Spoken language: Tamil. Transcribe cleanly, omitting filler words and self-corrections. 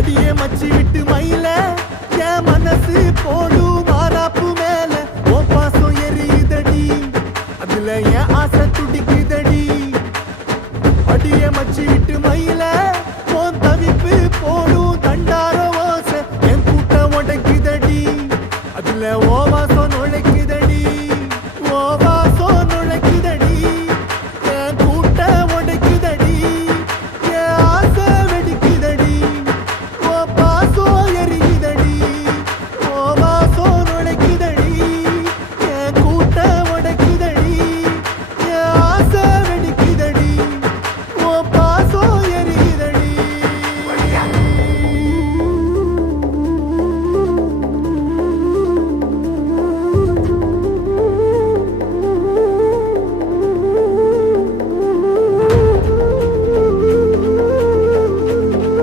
அடியே மச்சி விட்டு மயில என் மனசு போடும் மாறாப்பு மேல ஓ பாசம் எரியுதடி அதுல என் ஆசை துடிக்குதடி அடியே மச்சி விட்டு